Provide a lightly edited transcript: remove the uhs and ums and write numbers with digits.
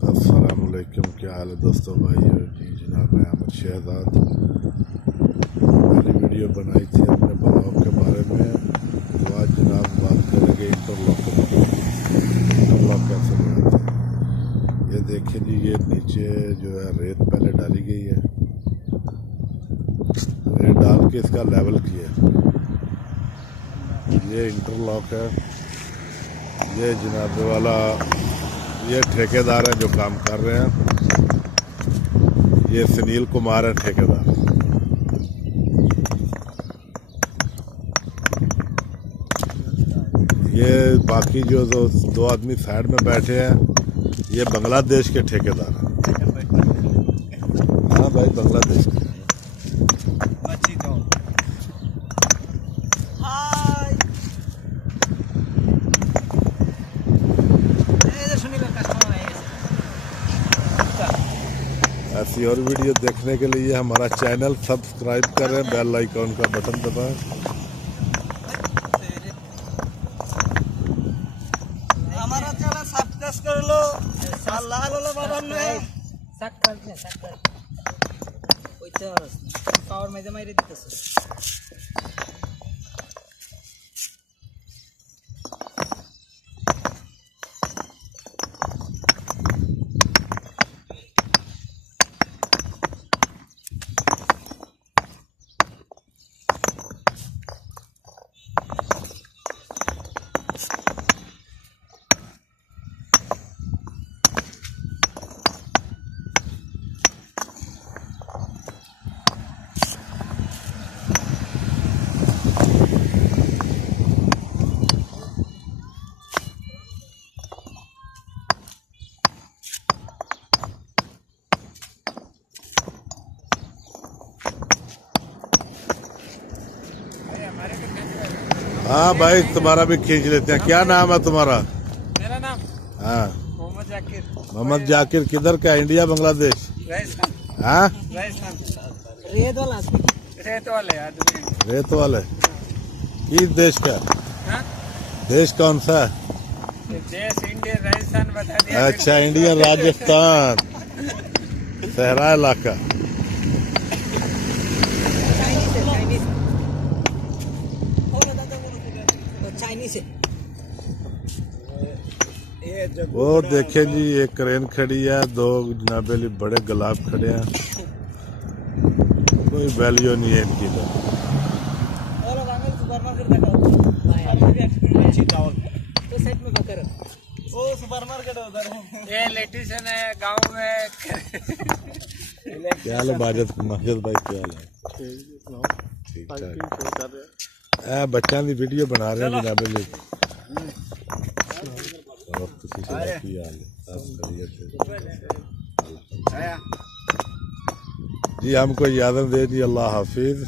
अस्सलामुअलैकुम, क्या हाल है दोस्तों, भाई जी। जनाब मैं अहमद शहजाद। पहली वीडियो बनाई थी अपने ब्लॉग के बारे में, तो आज जनाब बात करेंगे इंटरलॉक के बारे में। इंटरलॉक कैसे बनाते हैं ये देखिए जी। ये नीचे जो है रेत पहले डाली गई है, रेत डाल के इसका लेवल किया। ये इंटरलॉक है। ये जनाब वाला ये ठेकेदार है जो काम कर रहे हैं। ये सुनील कुमार है ठेकेदार। ये बाकी जो दो आदमी साइड में बैठे हैं ये बांग्लादेश के ठेकेदार हैं। हाँ भाई, बांग्लादेश के। ऐसी और वीडियो देखने के लिए हमारा चैनल सब्सक्राइब करें, बेल आइकॉन का बटन दबाएं। हमारा चैनल सब्सक्राइब कर लो। लाल वाला बटन में सब्सक्राइब ওইটা পাওয়ার মেজে মাইরে দিতেছে। हाँ भाई, तुम्हारा भी खींच लेते हैं। क्या नाम है तुम्हारा? मेरा नाम हाँ, मोहम्मद जाकिर। मोहम्मद जाकिर। किधर का? इंडिया बांग्लादेश? राजस्थान। हाँ, राजस्थान। रेत वाला आदमी। रेत वाले। किस देश का? हाँ? देश कौन सा है? देश इंडिया, राजस्थान बता दिया। अच्छा, इंडिया राजस्थान, सहरा इलाका। चाइनीज है। वो देखे जी, एक क्रेन खड़ी है, दो जनाबेली बड़े गुलाब खड़े हैं। कोई वैल्यू नहीं है इनकी तो सुपरमार्केट उधर है। ये इलेक्ट्रिशियन है गांव में। क्या हाल है माजिद भाई? क्या हाल है? ठीक ठाक। बच्चों की वीडियो बना रहे हैं जनाबेली। और किसी से की हाल है? सब खैरियत है जी। हमको इजाज़त दे जी। अल्लाह हाफिज।